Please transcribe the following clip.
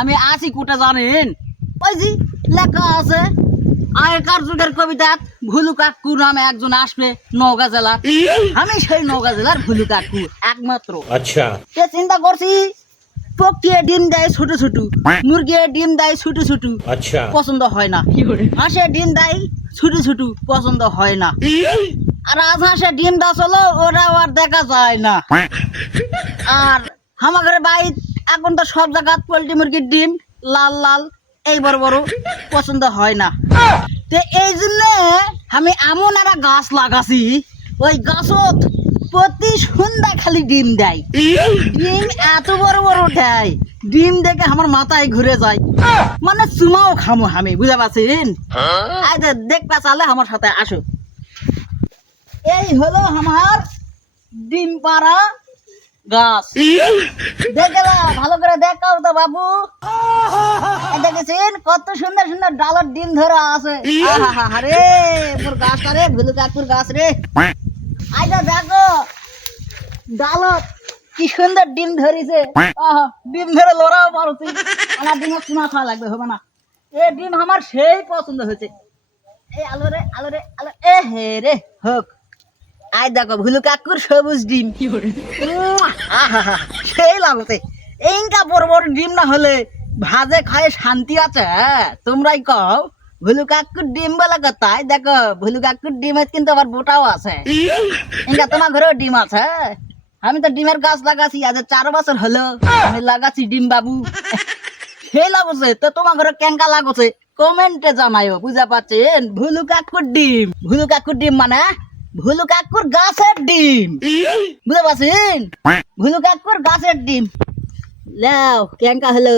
আমি আছি কোটা জানেন ওই যে লেখা আছে আগেকার যুগের কবিতা ভুলু কাকু নামে একজন আসবে নওগাঁ জেলা আমি সেই নওগাঁ জেলার ভুলু কাকু একমাত্র। আচ্ছা চিন্তা করছি পক্ষিয়ে ডিম দেয় ছোট ছোট, মুরগি ডিম দেয় ছোট ছোট, আচ্ছা পছন্দ হয় না। হাঁসে ডিম দেয় ছোট ছোট, পছন্দ হয় না। আর রাজহাঁসে ডিম দেওয়া চলো ওরা আর দেখা যায় না। আর আমাদের বাড়ি এখন তো সব জায়গায় পোল্ট্রি মুরগির ডিম লাল লাল এই বড় বড়, পছন্দ হয় না। তো এই জন্য আমি এমন একটা গাছ লাগাছি, ওই গাছত প্রতি সন্ধ্যা খালি ডিম দেয়। ডিম এত বড় বড় দেয়, ডিম দেখে আমার মাথায় ঘুরে যায়, মানে চুমাও খামো আমি, বুঝতে পারছেন? দেখবা চালে আমার সাথে আসো। এই হলো আমার ডিম পাড়া গাছ। দেখলা ভালো করে দেখাও তো বাবু, দেখেছেন কত সুন্দর সুন্দর ডালের ডিম ধরা আছে। আরে মোর গাছটা রে, ভুলু কাকুর গাছ রে। আইটা দেখো ডালত কি সুন্দর ডিম ধরেছে। ডিম ধরে লড়াও পারছি, আমার ডিমের চুনা খাওয়া লাগবে, হবে না? এই ডিম আমার সেই পছন্দ হয়েছে। এই আলো রে আলো রে আলো, এ হে রে হোক। আই দেখো ভুলু কাকুর সবুজ ডিম, কি করে সেই লাগছে। এইটা বড় বড় ডিম না হলে ভাজে খায় শান্তি আছে? তোমরাই কও। ভুলু কাকুর ডিম বলে কথাই দেখো, ভুলু কাকুর ডিমের কিন্তু আবার বোটাও আছে। এইটা তোমার ঘরেও ডিম আছে? আমি তো ডিমের গাছ লাগাছি আজ 4 বছর হলো, আমি লাগাছি ডিম বাবু। সেই লাগছে তো তোমার ঘরে কেঙ্কা লাগছে কমেন্টে জানাইও, বুঝা পাচ্ছেন? ভুলু কাকুর ডিম, ভুলু কাকুর ডিম মানে ভুলু কাকুর গাছের ডিম, বুঝতে পারছেন? ভুলু কাকুর গাছের ডিম। লাও কেঙ্কা হলো।